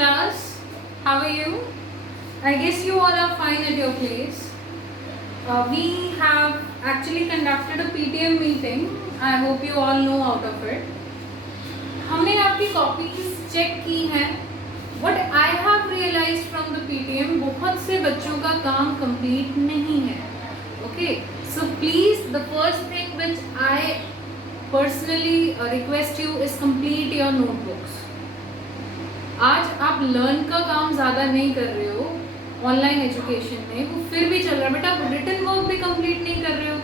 class. How are you? I guess you all are fine at your place. We have actually conducted a PTM meeting. I hope you all know out of it. हमने आपकी copies check की हैं. What I have realized from the PTM, बहुत से बच्चों का काम complete नहीं है. Okay, so please, the first thing which I personally request you is complete your notebooks. आज आप लर्न का काम ज़्यादा नहीं कर रहे हो ऑनलाइन एजुकेशन में, वो फिर भी चल रहा है, बट आप रिटन वर्क भी कंप्लीट नहीं कर रहे हो.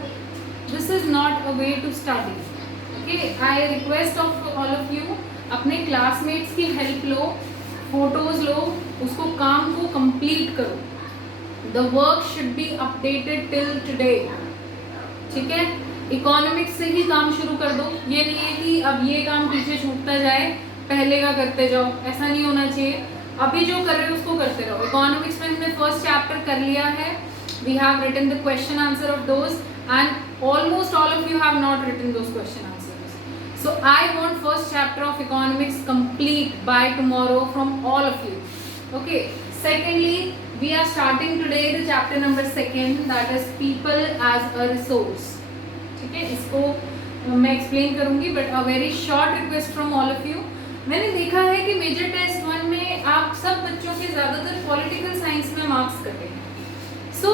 This is not a way to study. Okay, I request of all of you, अपने क्लासमेट्स की हेल्प लो, फोटोज़ लो, उसको काम को कंप्लीट करो. The work should be updated till today. ठीक है, इकोनॉमिक्स से ही काम शुरू कर दो. ये नहीं है कि अब ये काम पीछे छूटता जाए, पहले का करते जाओ, ऐसा नहीं होना चाहिए. अभी जो कर रहे हो उसको करते रहो. इकोनॉमिक्स में हमने फर्स्ट चैप्टर कर लिया है. We have written the question answer of those and almost all of you have not written those question answers. So I want first chapter of economics complete by tomorrow from all of you. Okay, secondly we are starting today the chapter number 2, that is people as a resource. ठीक है, इसको मैं explain करूंगी, but a very short request from all of you. मैंने देखा है कि major test 1 में आप सब बच्चों के ज़्यादातर पॉलिटिकल साइंस में मार्क्स कटे हैं. So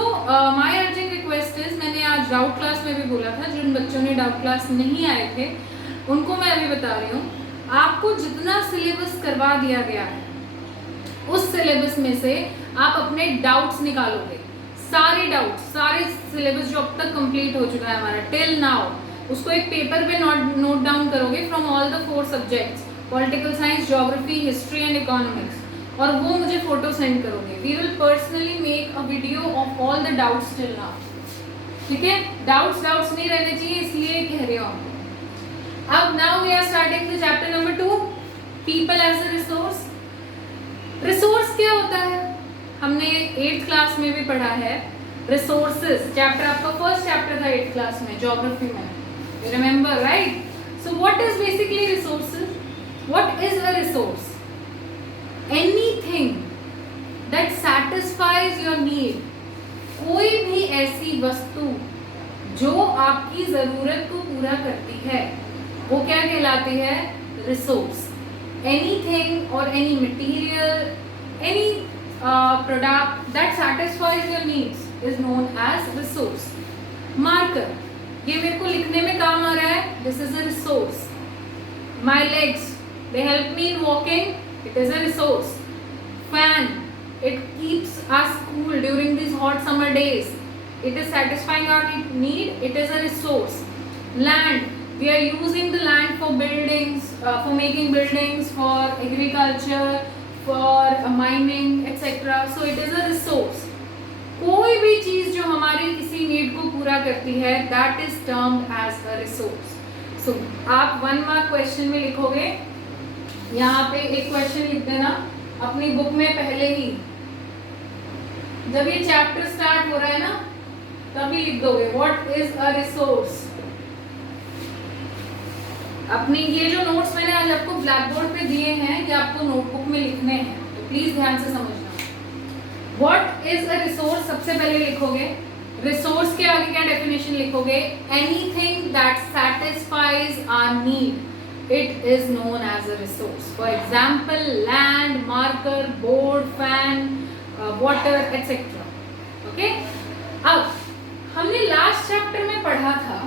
my urgent request is, मैंने आज डाउट क्लास में भी बोला था, जिन बच्चों ने डाउट क्लास नहीं आए थे उनको मैं अभी बता रही हूँ, आपको जितना सिलेबस करवा दिया गया है उस सिलेबस में से आप अपने डाउट्स निकालोगे. सारे डाउट्स, सारे सिलेबस जो अब तक कंप्लीट हो चुका है हमारा टिल नाउ, उसको एक पेपर पे नोट डाउन करोगे from all the 4 subjects, political science, geography, history and economics, और वो मुझे फोटो सेंड करोगे. We will personally make a video of all the doubts till now. ठीक है, डाउट्स नहीं रहने चाहिए, इसलिए कह रही हूँ. अब now we are starting the chapter number 2, people as a resource. Resource क्या होता है हमने 8th क्लास में भी पढ़ा है. रिसोर्सेज चैप्टर आपका फर्स्ट चैप्टर था 8th क्लास में, ज्योग्राफी में. You remember, right? So what is basically resources? What is a resource? Anything that satisfies your need. कोई भी ऐसी वस्तु जो आपकी ज़रूरत को पूरा करती है वो क्या कहलाती है? Resource. Anything or any material, any product that satisfies your needs is known as resource. Marker, ये मेरे को लिखने में काम आ रहा है, this is a resource. My legs, they help me in walking, it is a resource. Fan, it keeps us cool during these hot summer days, it is satisfying our need, it is a resource. Land, we are using the land for buildings, for making buildings, for agriculture, for mining, etc. So it is a resource. कोई भी चीज जो हमारी किसी need को पूरा करती है, that is termed as a resource. So आप 1 मार्क क्वेश्चन में लिखोगे, यहाँ पे एक क्वेश्चन लिख देना अपनी बुक में पहले ही. जब ये चैप्टर स्टार्ट हो रहा है ना तभी लिख दोगे व्हाट इज अ रिसोर्स. अपनी ये जो नोट्स मैंने आज आपको ब्लैक बोर्ड पे दिए हैं ये आपको नोटबुक में लिखने हैं, तो प्लीज ध्यान से समझना. व्हाट इज अ रिसोर्स सबसे पहले लिखोगे. रिसोर्स के आगे क्या डेफिनेशन लिखोगे? Anything that satisfies our need, it is known as a resource. For example, land, marker, board, fan, water, etc. Okay? अब हमने लास्ट चैप्टर में पढ़ा था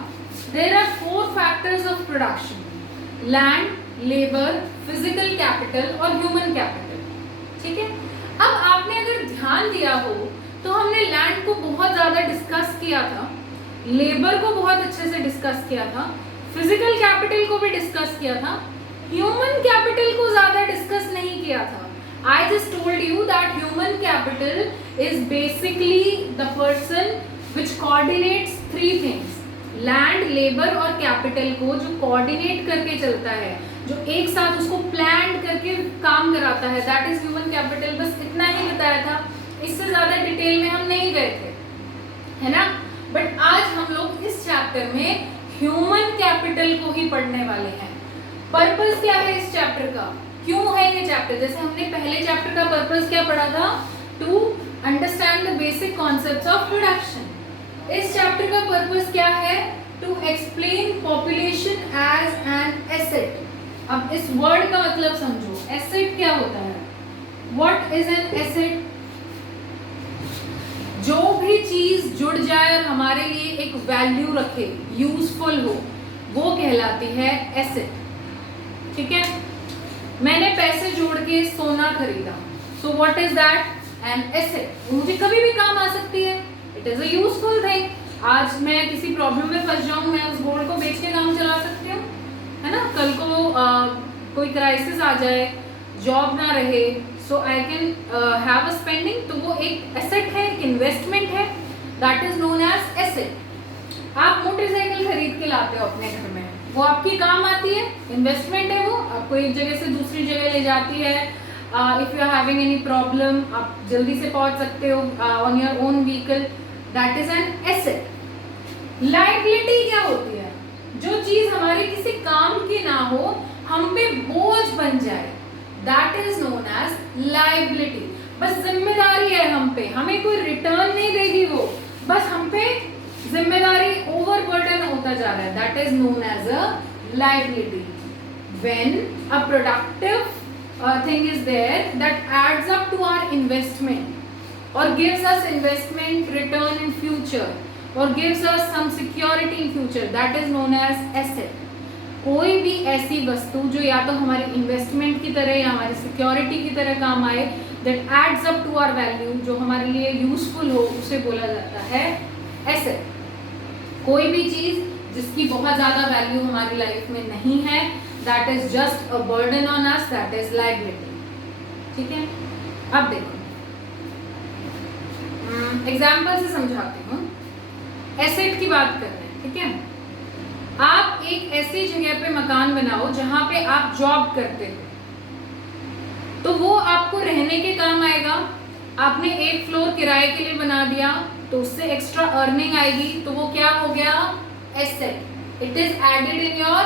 there are 4 factors of production: land, labor, physical capital और human capital. ठीक है, अब आपने अगर ध्यान दिया हो तो हमने लैंड को बहुत ज़्यादा डिस्कस किया था, लेबर को बहुत अच्छे से डिस्कस किया था, फिजिकल कैपिटल को भी डिस्कस किया था, ह्यूमन कैपिटल को ज्यादा डिस्कस नहीं किया था. I just told you that human capital is basically the person which coordinates 3 things. Land, labour और कैपिटल को जो कोऑर्डिनेट करके चलता है, जो एक साथ उसको प्लान करके काम कराता है, दैट इज ह्यूमन कैपिटल. बस इतना ही बताया था, इससे ज्यादा डिटेल में हम नहीं गए थे, है ना. बट आज हम लोग इस चैप्टर में ह्यूमन कैपिटल को ही पढ़ने वाले हैं. पर्पस क्या है इस चैप्टर का? क्यों है ये चैप्टर? जैसे हमने पहले चैप्टर का पर्पस क्या पढ़ा था, to understand the basic concepts of production. इस चैप्टर का पर्पस क्या है, to explain population as an asset. अब इस वर्ड का मतलब समझो, एसेट क्या होता है, व्हाट इज एन एसेट? जो भी चीज जुड़ जाए और हमारे लिए एक वैल्यू रखे, यूजफुल हो, वो कहलाती है एसेट। ठीक है, मैंने पैसे जोड़ के सोना खरीदा, so what is that, an asset. मुझे कभी भी काम आ सकती है, it is a useful thing. आज मैं किसी प्रॉब्लम में फंस जाऊं, मैं उस गोल्ड को बेच के काम चला सकती हूँ, है ना। कल को कोई क्राइसिस आ जाए, जॉब ना रहे, so I can have a spending, तो वो एक एसेट है, एक इन्वेस्टमेंट है, that is known as asset. आप मोटरसाइकिल खरीद के लाते हो अपने घर में, वो आपकी काम आती है, इन्वेस्टमेंट है, वो आपको एक जगह से दूसरी जगह ले जाती है। If you are having any problem, आप जल्दी से पहुंच सकते हो on your own vehicle, that is an asset. Liability क्या होती है, जो चीज हमारे किसी काम की ना हो, हम पे बोझ बन जाए, that is known as liability. बस जिम्मेदारी है हम पे, हमें कोई रिटर्न नहीं देगी वो, बस हम पे जिम्मेदारी ओवरबर्डन होता जा रहा है, that is known as a liability. When a productive thing is there that adds up to our investment or gives us investment return in future or gives us some security in future, that is known as asset। कोई भी ऐसी वस्तु जो या तो हमारी investment की तरह या हमारी सिक्योरिटी की तरह काम आए, that adds up to our value, जो हमारे लिए यूजफुल हो, उसे बोला जाता है एसेट। कोई भी चीज जिसकी बहुत ज्यादा वैल्यू हमारी लाइफ में नहीं है, that is just a burden on us, that is liability। ठीक है, अब देखो एग्जाम्पल से समझाती हूँ। एसेट की बात कर रहे हैं, ठीक है। आप एक ऐसी जगह पे मकान बनाओ जहां पे आप जॉब करते हो, तो वो आपको रहने के काम आएगा। आपने एक फ्लोर किराए के लिए बना दिया, तो उससे एक्स्ट्रा अर्निंग आएगी, तो वो क्या हो गया, asset. It is added in your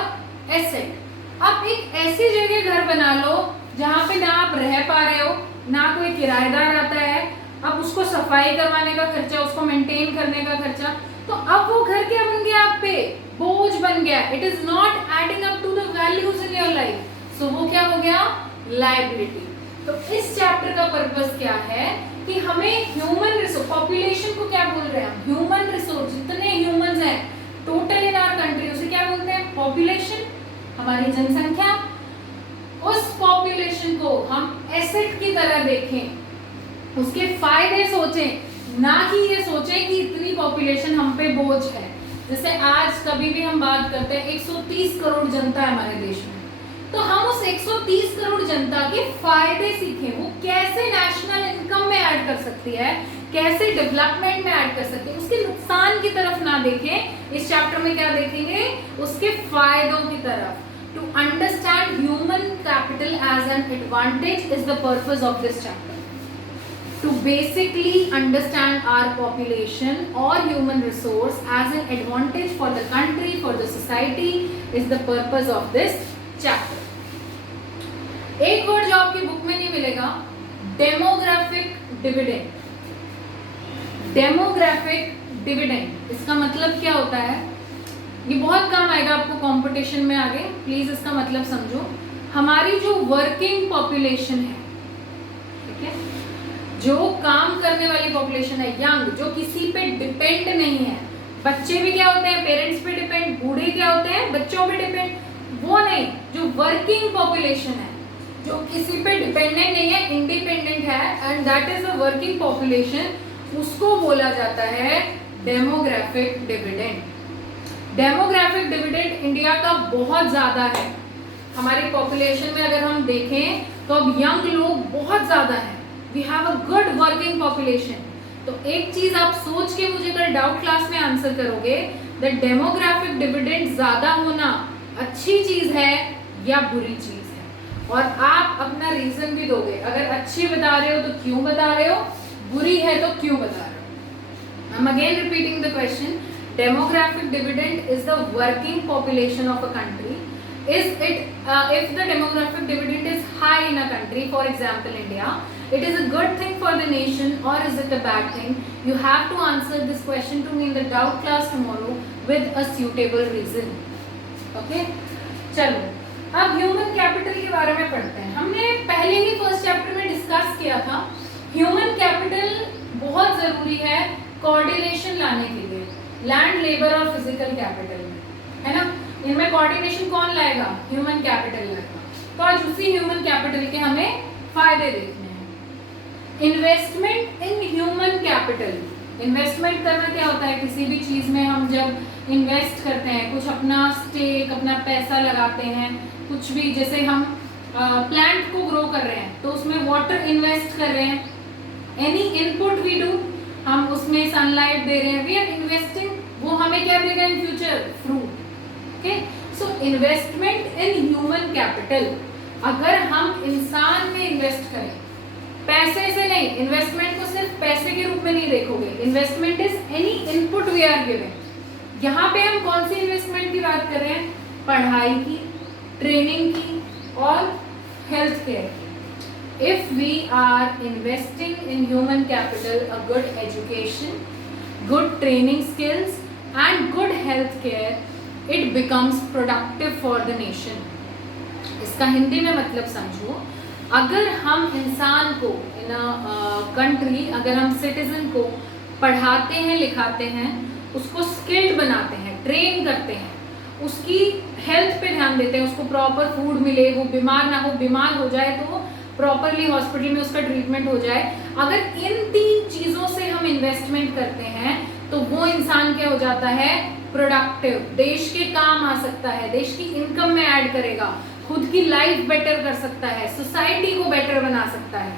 asset. अब एक ऐसी जगह घर बना लो जहाँ पे ना आप रह पा रहे हो, ना कोई किराएदार आता है, अब उसको सफाई करवाने का खर्चा, उसको मेंटेन करने का खर्चा, तो अब वो घर क्या बन गया, आप पे बोझ बन गया। It is not adding up to the values in your life, so वो क्या हो गया, लायबिलिटी। तो इस चैप्टर का पर्पस क्या है कि हमें ह्यूमन रिसोर्स, पॉपुलेशन को क्या बोल रहे हैं, ह्यूमन रिसोर्स, जितने ह्यूमंस हैं टोटल इन आवर कंट्री, उसे क्या बोलते हैं, पॉपुलेशन, हमारी जनसंख्या। उस पॉपुलेशन को हम एसेट की तरह देखें, उसके फायदे सोचें, ना कि ये सोचें कि इतनी पॉपुलेशन हम पे बोझ है। जैसे आज कभी भी हम बात करते हैं 130 करोड़ जनता है हमारे देश में, तो हम उस 130 करोड़ जनता के फायदे सीखें, वो कैसे नेशनल इनकम में ऐड कर सकती है, कैसे डेवलपमेंट में ऐड कर सकती है, उसके नुकसान की तरफ ना देखें। इस चैप्टर में क्या देखेंगे, उसके फायदों की तरफ। To understand human capital as an advantage is the purpose of this chapter. To basically understand our population or human resource as an advantage for the country, for the society is the purpose of this chapter. एक word जो आपकी book में नहीं मिलेगा, demographic dividend. Demographic dividend इसका मतलब क्या होता है, ये बहुत काम आएगा आपको कंपटीशन में आगे, प्लीज इसका मतलब समझो। हमारी जो वर्किंग पॉपुलेशन है, ठीक है, जो काम करने वाली पॉपुलेशन है, यंग, जो किसी पे डिपेंड नहीं है, बच्चे भी क्या होते हैं, पेरेंट्स पे डिपेंड, बूढ़े क्या होते हैं, बच्चों पे डिपेंड, वो नहीं, जो वर्किंग पॉपुलेशन है, जो किसी पे डिपेंडेंट नहीं है, इंडिपेंडेंट है, and that is a working population, उसको बोला जाता है demographic dividend. Demographic dividend India का बहुत ज्यादा है। हमारी पॉपुलेशन में अगर हम देखें तो अब यंग लोग बहुत ज्यादा हैं, we have a good working population. तो एक चीज आप सोच के मुझे अगर डाउट क्लास में आंसर करोगे, द डेमोग्राफिक डिविडेंड ज्यादा होना अच्छी चीज है या बुरी चीज है, और आप अपना रीजन भी दोगे। अगर अच्छी बता रहे हो तो क्यों बता रहे हो, बुरी है तो क्यों बता रहे हो। I am again repeating the question. Demographic dividend is the working population of a country Is it if the demographic dividend is high in a country, for example India, it is a good thing for the nation or is it a bad thing? You have to answer this question to me in the doubt class tomorrow with a suitable reason. Okay, चलो अब human capital के बारे में पढ़ते हैं. हमने पहले ही first chapter में डिस्कस किया था ह्यूमन कैपिटल बहुत जरूरी है कोऑर्डिनेशन लाने के लिए लैंड, लेबर और फिजिकल कैपिटल में, है ना. इनमें कोऑर्डिनेशन कौन लाएगा? ह्यूमन कैपिटल लाएगा. तो आज उसी ह्यूमन कैपिटल के हमें फायदे देखने हैं. इन्वेस्टमेंट इन ह्यूमन कैपिटल. इन्वेस्टमेंट करना क्या होता है? किसी भी चीज में हम जब इन्वेस्ट करते हैं, कुछ अपना स्टेक, अपना पैसा लगाते हैं, कुछ भी, जैसे हम प्लांट को ग्रो कर रहे हैं तो उसमें वाटर इन्वेस्ट कर रहे हैं. एनी इनपुट वी डू, हम उसमें सनलाइट दे रहे हैं, वी आर इन्वेस्टिंग. वो हमें क्या देगा in future? Fruit. Okay, so investment in human capital. अगर हम इंसान में इन्वेस्ट करें, पैसे से नहीं, इन्वेस्टमेंट को सिर्फ पैसे के रूप में नहीं देखोगे. Investment is any input we are giving. यहाँ पे हम कौन सी इन्वेस्टमेंट की बात कर रहे हैं? पढ़ाई की, ट्रेनिंग की और हेल्थ केयर की. If we are investing in human capital, a good education, good training skills and good health care, it becomes productive for the nation. इसका हिंदी में मतलब समझो. अगर हम इंसान को इन कंट्री, अगर हम सिटीजन को पढ़ाते हैं, लिखाते हैं, उसको स्किल्ड बनाते हैं, ट्रेन करते हैं, उसकी हेल्थ पे ध्यान देते हैं, उसको प्रॉपर फूड मिले, वो बीमार ना हो, बीमार हो जाए तो प्रॉपरली हॉस्पिटल में उसका ट्रीटमेंट हो जाए. अगर इन 3 चीज़ों से हम इन्वेस्टमेंट करते हैं तो वो इंसान क्या हो जाता है? प्रोडक्टिव. देश के काम आ सकता है, देश की इनकम में ऐड करेगा, खुद की लाइफ बेटर कर सकता है, सोसाइटी को बेटर बना सकता है.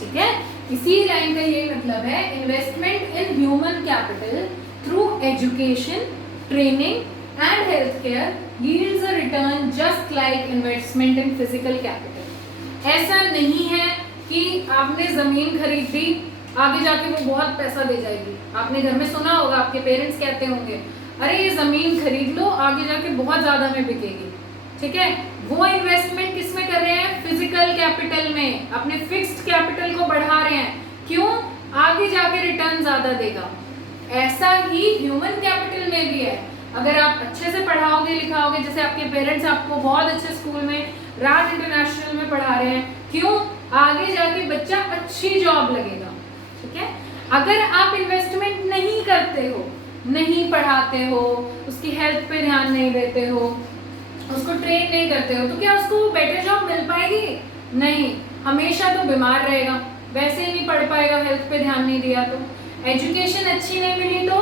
ठीक है, इसी लाइन का ये मतलब है investment in human capital through education, training and health care yields a return just like investment in physical capital. ऐसा नहीं है कि आपने जमीन खरीद दी, आगे जाके वो बहुत पैसा दे जाएगी. आपने घर में सुना होगा, आपके पेरेंट्स कहते होंगे, अरे ये जमीन खरीद लो, आगे जाके बहुत ज्यादा में बिकेगी. ठीक है, वो इन्वेस्टमेंट किस में कर रहे हैं? फिजिकल कैपिटल में. अपने फिक्स्ड कैपिटल को बढ़ा रहे हैं. क्यों? आगे जाके रिटर्न ज्यादा देगा. ऐसा ही ह्यूमन कैपिटल में भी है. अगर आप अच्छे से पढ़ाओगे, लिखाओगे, जैसे आपके पेरेंट्स आपको बहुत अच्छे स्कूल में, राज इंटरनेशनल में पढ़ा रहे हैं, क्यों? आगे जाके बच्चा अच्छी जॉब लगेगा. ठीक है, अगर आप इन्वेस्टमेंट नहीं करते हो, नहीं पढ़ाते हो, उसकी हेल्थ पे ध्यान नहीं देते हो, उसको ट्रेन नहीं करते हो, तो क्या उसको बेटर जॉब मिल पाएगी? नहीं, हमेशा तो बीमार रहेगा, वैसे ही नहीं पढ़ पाएगा, हेल्थ पे ध्यान नहीं दिया तो. एजुकेशन अच्छी नहीं मिली तो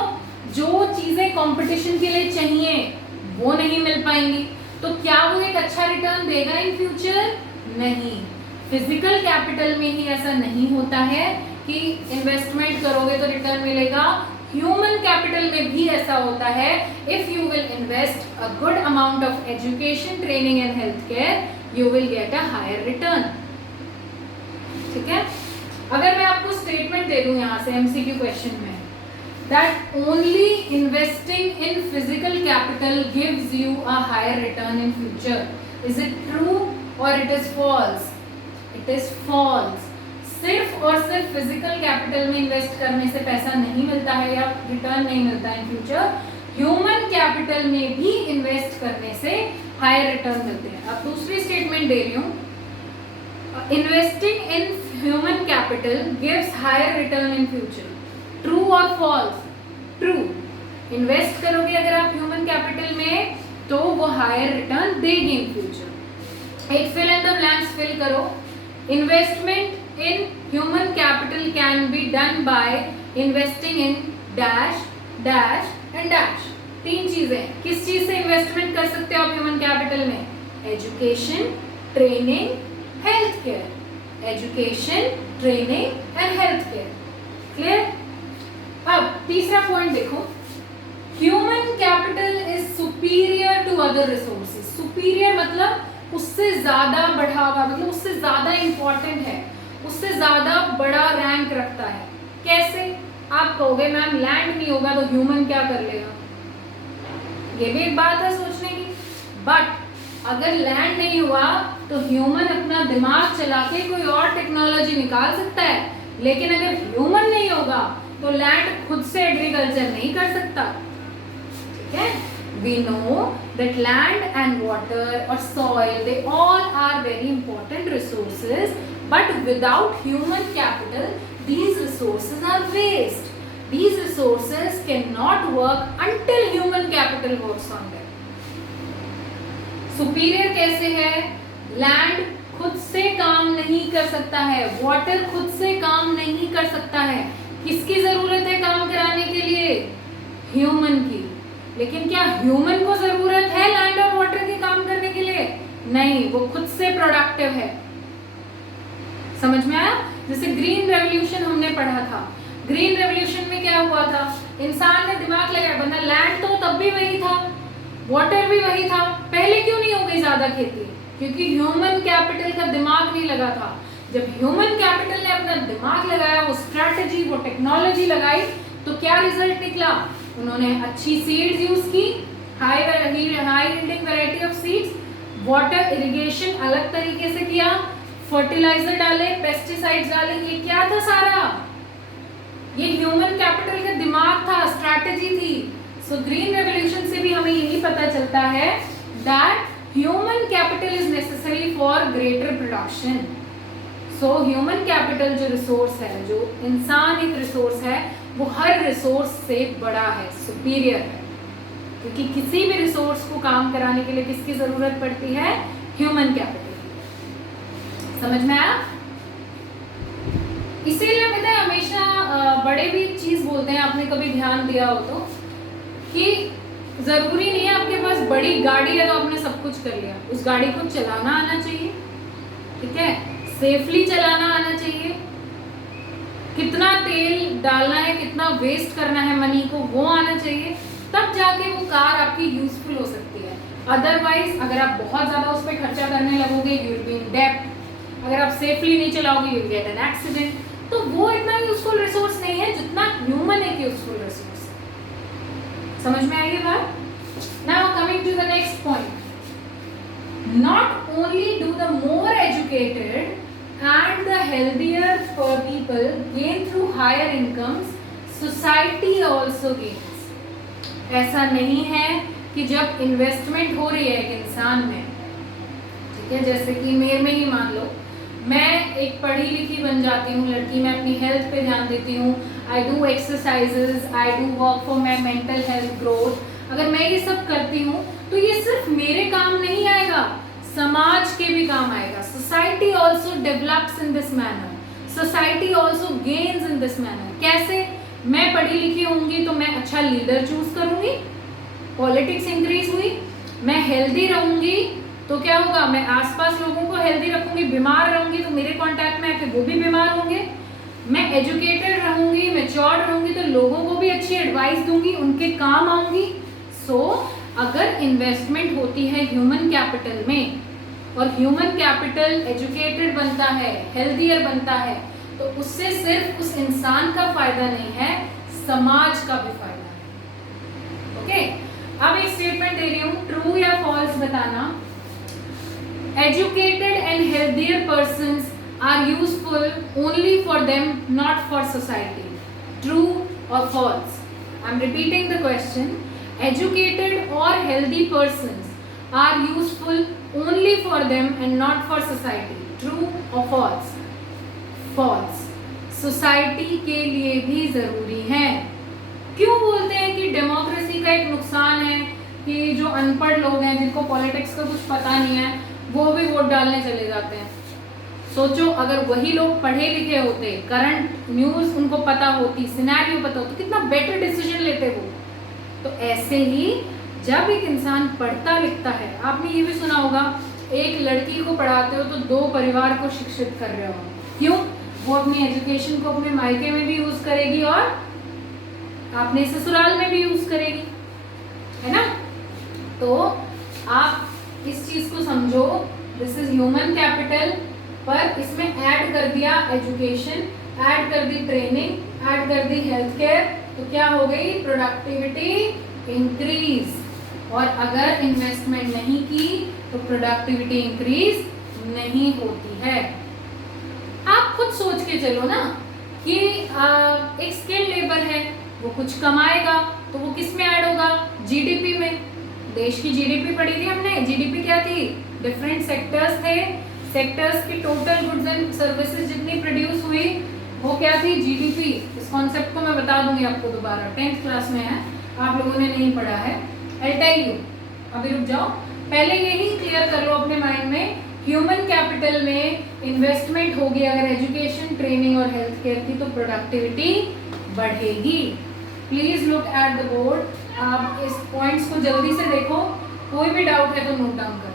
जो चीज़ें कंपटीशन के लिए चाहिए वो नहीं मिल पाएंगी. तो क्या वो एक अच्छा रिटर्न देगा इन फ्यूचर? नहीं. फिजिकल कैपिटल में ही ऐसा नहीं होता है कि इन्वेस्टमेंट करोगे तो रिटर्न मिलेगा. ह्यूमन कैपिटल में भी ऐसा होता है. If you will invest a good amount of education, training and health care, you will get a higher return. ठीक है, अगर मैं आपको स्टेटमेंट दे दूं यहाँ से एमसीक्यू क्वेश्चन में, that only investing in physical capital gives you a higher return in future, is it true और it is false? It is false. सिर्फ और सिर्फ फिजिकल कैपिटल में इन्वेस्ट करने से पैसा नहीं मिलता है या रिटर्न नहीं मिलता है इन फ्यूचर. ह्यूमन कैपिटल में भी इन्वेस्ट करने से हायर रिटर्न मिलते हैं. अब दूसरी स्टेटमेंट दे रही हूँ, investing in human capital gives higher return in future. True और फॉल्स? ट्रू. इन्वेस्ट करोगे अगर आप ह्यूमन कैपिटल में तो वो हायर रिटर्न देगी इन फ्यूचर. एक fill in the blanks fill करो. Investment in human capital can be done by investing in dash dash and dash. 3 चीजें. किस चीज से इन्वेस्टमेंट कर सकते हो आप ह्यूमन कैपिटल में? Education, training, health care. Education, training and health care. Clear? अब तीसरा पॉइंट देखो, human capital is superior to other resources. Superior मतलब उससे ज्यादा बढ़ावा, मतलब उससे ज्यादा इंपॉर्टेंट है, उससे ज्यादा बड़ा रैंक रखता है. कैसे? आप कहोगे मैम लैंड नहीं होगा तो ह्यूमन क्या कर लेगा? ये भी एक बात है सोचने की. बट अगर लैंड नहीं हुआ तो ह्यूमन अपना दिमाग चला के कोई और टेक्नोलॉजी निकाल सकता है, लेकिन अगर ह्यूमन नहीं होगा तो लैंड खुद से एग्रीकल्चर नहीं कर सकता। ठीक है, we know that land and water और soil they all are very important resources, but without human capital these resources are waste. These resources cannot work until human capital works on them. Superior कैसे है? Land खुद से काम नहीं कर सकता है, वाटर खुद से काम नहीं कर सकता है। किसकी जरूरत है काम कराने के लिए? ह्यूमन की। लेकिन क्या ह्यूमन को जरूरत है लैंड और वाटर के काम करने के लिए? नहीं, वो खुद से प्रोडक्टिव है। समझ में आया? जैसे ग्रीन रेवोल्यूशन हमने पढ़ा था, ग्रीन रेवोल्यूशन में क्या हुआ था? इंसान ने दिमाग लगाया, वरना लैंड तो तब भी वही था, वाटर भी वही था, पहले क्यों नहीं हो गई ज्यादा खेती? क्योंकि ह्यूमन कैपिटल का दिमाग नहीं लगा था। जब ह्यूमन कैपिटल ने अपना दिमाग लगाया, वो स्ट्रैटेजी, वो टेक्नोलॉजी लगाई, तो क्या रिजल्ट निकला? उन्होंने अच्छी सीड्स यूज की, high yielding variety of seeds, water irrigation अलग तरीके से किया, फर्टिलाइजर डाले, पेस्टिसाइड्स डाले। ये क्या था सारा? ये ह्यूमन कैपिटल का दिमाग था, स्ट्रैटेजी थी। सो ग्रीन रेवोल्यूशन से भी हमें यही पता चलता है that human capital is necessary for greater production. So human capital जो रिसोर्स है, जो इंसान एक रिसोर्स है, वो हर रिसोर्स से बड़ा है, सुपीरियर है। क्योंकि किसी भी रिसोर्स को काम कराने के लिए किसकी जरूरत पड़ती है? Human capital. समझ में आया? इसीलिए पता है हमेशा बड़े भी एक चीज बोलते हैं, आपने कभी ध्यान दिया हो तो, कि जरूरी नहीं है आपके पास बड़ी गाड़ी है तो आपने सब कुछ कर लिया। उस गाड़ी को चलाना आना चाहिए, ठीक है, सेफली चलाना आना चाहिए, कितना तेल डालना है, कितना वेस्ट करना है मनी को, वो आना चाहिए, तब जाके वो कार आपकी यूजफुल हो सकती है। अदरवाइज अगर आप बहुत ज्यादा उस पर खर्चा करने लगोगे, यू विल बी इन डेब्ट। अगर आप सेफली नहीं चलाओगे, you will get an accident. तो वो इतना यूजफुल रिसोर्स नहीं है जितना ह्यूमन एक यूजफुल रिसोर्स। समझ में आई ये बात? Now coming to the next point, not only do the more educated and the healthier people gain through higher incomes, society also gains. ऐसा नहीं है कि जब इन्वेस्टमेंट हो रही है एक इंसान में, ठीक है, जैसे कि मेरे में ही मान लो मैं एक पढ़ी लिखी बन जाती हूँ लड़की, मैं अपनी हेल्थ पे ध्यान देती हूँ, I do exercises, I do work for my mental health growth. अगर मैं ये सब करती हूँ तो ये सिर्फ मेरे काम नहीं आएगा, समाज के भी काम आएगा। Society also develops in this manner, society also gains in this manner. कैसे? मैं पढ़ी लिखी होंगी तो मैं अच्छा लीडर चूज करूंगी, पॉलिटिक्स इंक्रीज हुई। मैं हेल्दी रहूंगी तो क्या होगा? मैं आसपास लोगों को हेल्दी रखूंगी। बीमार रहूंगी तो मेरे कांटेक्ट में आके वो भी बीमार होंगे। मैं एजुकेटेड रहूंगी, मैच्योर रहूंगी तो लोगों को भी अच्छी एडवाइस दूंगी, उनके काम आऊंगी। सो अगर इन्वेस्टमेंट होती है ह्यूमन कैपिटल में और ह्यूमन कैपिटल एजुकेटेड बनता है, हेल्दियर बनता है, तो उससे सिर्फ उस इंसान का फायदा नहीं है, समाज का भी फायदा है। ओके, अब एक स्टेटमेंट दे रही हूं, ट्रू या फॉल्स बताना। Educated and healthier persons are useful only for them, not for society. True और false? I am repeating the question. Educated or healthy persons are useful only for them and not for society. True or false? False. Society के लिए भी जरूरी है। क्यों बोलते हैं कि डेमोक्रेसी का एक नुकसान है कि जो अनपढ़ लोग हैं, जिनको पॉलिटिक्स का कुछ पता नहीं है, वो भी वोट डालने चले जाते हैं। सोचो अगर वही लोग पढ़े लिखे होते, करंट न्यूज उनको पता होती, सिनेरियो पता होती, कितना बेटर डिसीजन लेते वो। तो ऐसे ही जब एक इंसान पढ़ता लिखता है, आपने ये भी सुना होगा, एक लड़की को पढ़ाते हो तो 2 परिवार को शिक्षित कर रहे हो। क्यों? वो अपनी एजुकेशन को अपने मायके में भी यूज करेगी और अपने ससुराल में भी यूज करेगी, है ना? तो आप इस चीज को समझो, दिस इज ह्यूमन कैपिटल, पर इसमें ऐड कर दिया एजुकेशन, ऐड कर दी ट्रेनिंग, ऐड कर दी हेल्थ केयर, तो क्या हो गई? Productivity increase. और अगर इन्वेस्टमेंट नहीं की तो प्रोडक्टिविटी इंक्रीज नहीं होती है। आप खुद सोच के चलो ना कि एक स्किल्ड लेबर है, वो कुछ कमाएगा तो वो किस में ऐड होगा? जीडीपी में। देश की जीडीपी पढ़ी थी हमने। जीडीपी क्या थी? डिफरेंट सेक्टर्स थे, सेक्टर्स की टोटल गुड्स एंड सर्विसेज जितनी प्रोड्यूस हुई वो क्या थी? जीडीपी। इस कॉन्सेप्ट को मैं बता दूंगी आपको दोबारा, 10th क्लास में है, आप लोगों ने नहीं पढ़ा है। आई टेल यू, अभी रुक जाओ, पहले यही क्लियर कर लो अपने माइंड में। ह्यूमन कैपिटल में इन्वेस्टमेंट होगी अगर एजुकेशन, ट्रेनिंग और हेल्थ केयर की, तो प्रोडक्टिविटी बढ़ेगी। Please look at the board. आप इस पॉइंट्स को जल्दी से देखो, कोई भी डाउट है तो नोट डाउन कर लो।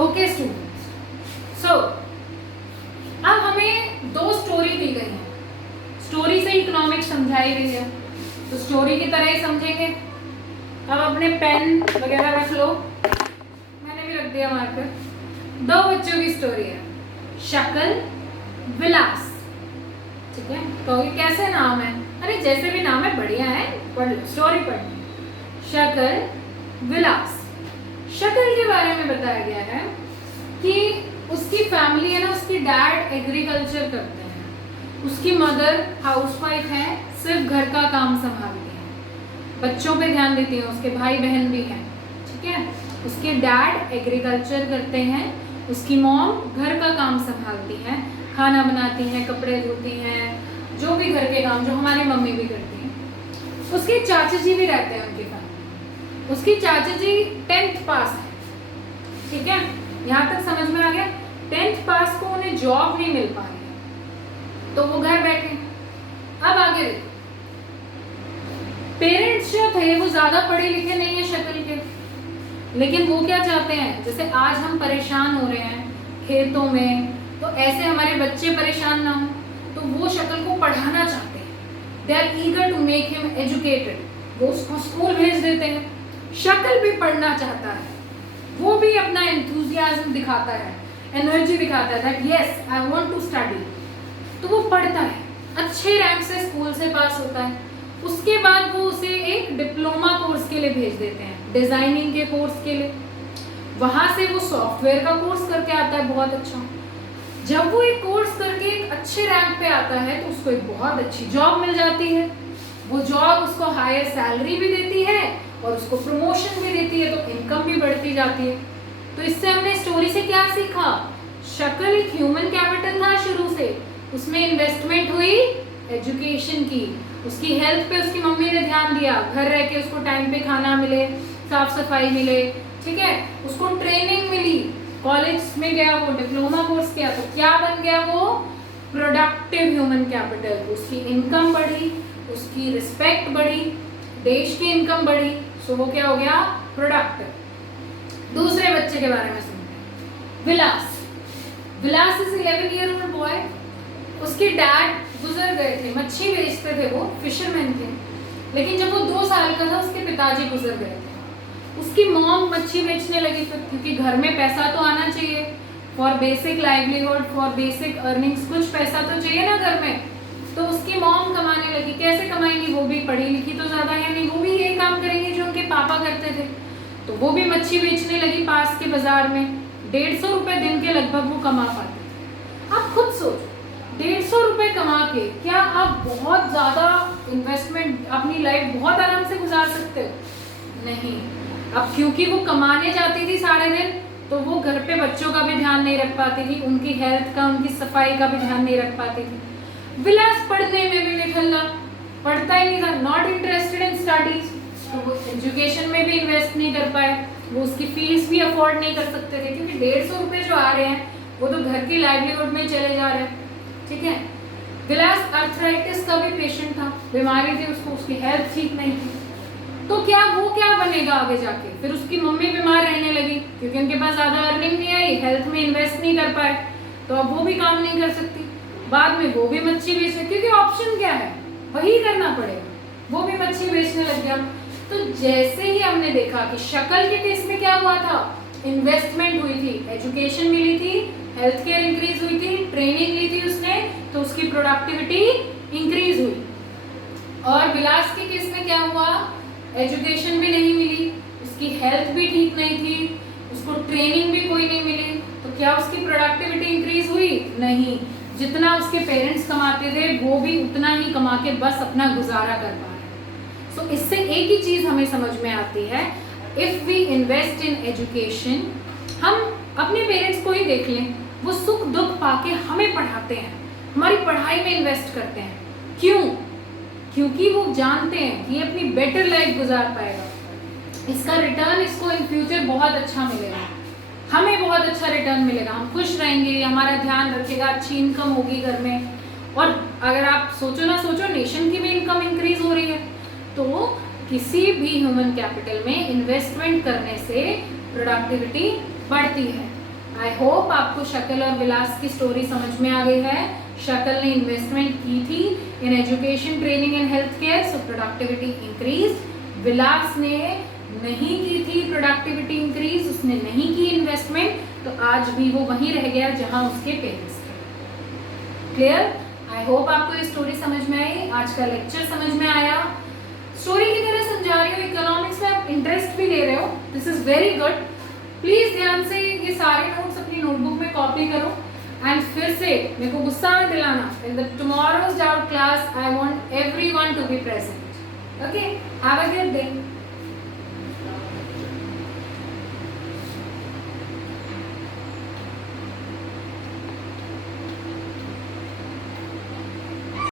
ओके स्टूडेंट्स, सो अब हमें दो स्टोरी दी गई है। स्टोरी से इकोनॉमिक्स समझाई गई है, तो स्टोरी की तरह ही समझेंगे। अब अपने पेन वगैरह रख लो, मैंने भी रख दिया मार्कर। दो बच्चों की स्टोरी है, शकल विलास। ठीक है, तो ये कैसे नाम है? अरे जैसे भी नाम है बढ़िया है, पढ़ लो, स्टोरी पढ़ लो। शकल विलास। शकल के बारे में बताया गया है कि उसकी फैमिली है ना, उसकी डैड एग्रीकल्चर करते हैं, उसकी मदर हाउसवाइफ है, सिर्फ घर का काम संभालती है, बच्चों पे ध्यान देती है, उसके भाई बहन भी हैं। ठीक है, उसके डैड एग्रीकल्चर करते हैं, उसकी मॉम घर का काम संभालती है, खाना बनाती हैं, कपड़े धोती हैं, जो भी घर के काम जो हमारी मम्मी भी करती हैं। उसके चाचा जी भी रहते हैं उनके फैमिली। उसकी चाचा जी 10th पास है। ठीक है, यहाँ तक समझ में आ गया? 10th पास को उन्हें जॉब नहीं मिल पा रही है, तो वो घर बैठे। अब आगे देखो, पेरेंट्स जो थे वो ज्यादा पढ़े लिखे नहीं है शक्ल के, लेकिन वो क्या चाहते हैं, जैसे आज हम परेशान हो रहे हैं खेतों में, तो ऐसे हमारे बच्चे परेशान ना हो, तो वो शक्ल को पढ़ाना चाहते हैं। They are eager to make him educated, वो उसको स्कूल भेज देते हैं। शक्ल भी पढ़ना चाहता है, वो भी अपना एंथुजियाज्म दिखाता है, एनर्जी दिखाता है that yes I want to study, तो वो पढ़ता है, अच्छे रैंक से स्कूल से पास होता है। उसके बाद वो उसे एक डिप्लोमा कोर्स के लिए भेज देते हैं, डिजाइनिंग के कोर्स के लिए। वहां से वो सॉफ्टवेयर का कोर्स करके आता है, बहुत अच्छा। जब वो एक कोर्स करके एक अच्छे रैंक पे आता है तो उसको एक बहुत अच्छी जॉब मिल जाती है। वो जॉब उसको हायर सैलरी भी देती है और उसको प्रमोशन भी देती है, तो इनकम भी बढ़ती जाती है। तो इससे हमने स्टोरी से क्या सीखा? शक्ल एक ह्यूमन कैपिटल था शुरू से, उसमें इन्वेस्टमेंट हुई एजुकेशन की, उसकी हेल्थ पे उसकी मम्मी ने ध्यान दिया, घर रह के उसको टाइम पे खाना मिले, साफ सफाई मिले। ठीक है, उसको ट्रेनिंग मिली, कॉलेज में गया, वो डिप्लोमा कोर्स किया, तो क्या बन गया वो? Productive human capital. उसकी इनकम बढ़ी, उसकी रिस्पेक्ट बढ़ी, देश की इनकम बढ़ी, सो वो क्या हो गया? प्रोडक्टिव। दूसरे बच्चे के बारे में सुनते हैं, विलास। विलास इज 11 ईयर ओल्ड बॉय। उसके डैड गुजर गए थे, मच्छी बेचते थे, वो फिशरमैन थे, लेकिन जब वो 2 साल का था उसके पिताजी गुजर गए थे। उसकी मॉम मच्छी बेचने लगी फिर, क्योंकि घर में पैसा तो आना चाहिए for basic livelihood, for basic earnings, कुछ पैसा तो चाहिए ना घर में। तो उसकी मॉम कमाने लगी। कैसे कमाएंगी? वो भी पढ़ी लिखी तो ज्यादा है नहीं, वो भी यही काम करेंगे जो उनके पापा करते थे। तो वो भी मच्छी बेचने लगी पास के बाजार में। 150 रुपए दिन के लगभग वो कमा पाते थे। आप खुद सोचो, 150 रुपए कमा के क्या आप बहुत ज्यादा इन्वेस्टमेंट, अपनी लाइफ बहुत आराम से गुजार सकते हो? नहीं। अब क्योंकि वो कमाने जाती थी सारे दिन, तो वो घर पे बच्चों का भी ध्यान नहीं रख पाती थी, उनकी हेल्थ का, उनकी सफाई का भी ध्यान नहीं रख पाती थी। विलास पढ़ने में भी निठल्ला, पढ़ता ही नहीं था, नॉट इंटरेस्टेड इन स्टडीज, तो वो एजुकेशन में भी इन्वेस्ट नहीं कर पाए, वो उसकी फीस भी अफोर्ड नहीं कर सकते थे, क्योंकि 150 रुपए जो आ रहे हैं वो तो घर की लाइवलीहुड में चले जा रहे हैं। ठीक है, विलास आर्थराइटिस का भी पेशेंट था, बीमारी थी उसको, उसकी हेल्थ ठीक नहीं थी। तो क्या बनेगा आगे जाके? फिर उसकी मम्मी बीमार रहने लगी, क्योंकि उनके पास ज्यादा अर्निंग नहीं आई, हेल्थ में इन्वेस्ट नहीं कर पाए, तो अब वो भी काम नहीं कर सकती। बाद में वो भी मच्छी बेचे, क्योंकि ऑप्शन क्या है? वही करना पड़ेगा, वो भी मच्छी बेचने लग गया। तो जैसे ही हमने देखा कि शक्ल के केस में क्या हुआ था, इन्वेस्टमेंट हुई थी, एजुकेशन मिली थी, हेल्थ केयर इंक्रीज हुई थी, ट्रेनिंग ली थी उसने, तो उसकी प्रोडक्टिविटी इंक्रीज हुई। और विलास के केस में क्या हुआ, एजुकेशन भी नहीं मिली, उसकी हेल्थ भी ठीक नहीं थी, उसको ट्रेनिंग भी कोई नहीं मिली, तो क्या उसकी प्रोडक्टिविटी इंक्रीज हुई? नहीं। जितना उसके पेरेंट्स कमाते थे वो भी उतना ही कमा के बस अपना गुजारा कर पा रहे। सो इससे एक ही चीज हमें समझ में आती है, if we invest in education, हम अपने पेरेंट्स को ही देख लें, वो सुख दुख पाके हमें पढ़ाते हैं, हमारी पढ़ाई में इन्वेस्ट करते हैं। क्यों? क्योंकि वो जानते हैं कि ये अपनी बेटर लाइफ गुजार पाएगा, इसका रिटर्न इसको इन फ्यूचर बहुत अच्छा मिलेगा, हमें बहुत अच्छा रिटर्न मिलेगा, हम खुश रहेंगे, हमारा ध्यान रखेगा, अच्छी इनकम होगी घर में। और अगर आप सोचो ना सोचो, नेशन की भी इनकम इंक्रीज हो रही है। तो किसी भी ह्यूमन कैपिटल में इन्वेस्टमेंट करने से प्रोडक्टिविटी बढ़ती है। आई होप आपको शक्ल और विलास की स्टोरी समझ में आ गई है। शक्ल ने इन्वेस्टमेंट की थी in education, training and health care, so productivity increase. Vilas ने नहीं की थी प्रोडक्टिविटी इंक्रीज, उसने नहीं की इन्वेस्टमेंट, तो आज भी वो वहीं रह गया जहां उसके पेरेंट्स थे। क्लियर? आई होप आपको ये स्टोरी समझ में आई, आज का लेक्चर समझ में आया। स्टोरी की तरह समझा रही हो, इकोनॉमिक्स में आप इंटरेस्ट भी ले रहे हो, this is very good. Please ध्यान से ये सारे नोट्स अपनी नोटबुक में कॉपी करो। एंड फिर से मेरे को गुस्सा मत दिलाना, in the tomorrow's doubt class I want everyone to be present. Okay, have a good day.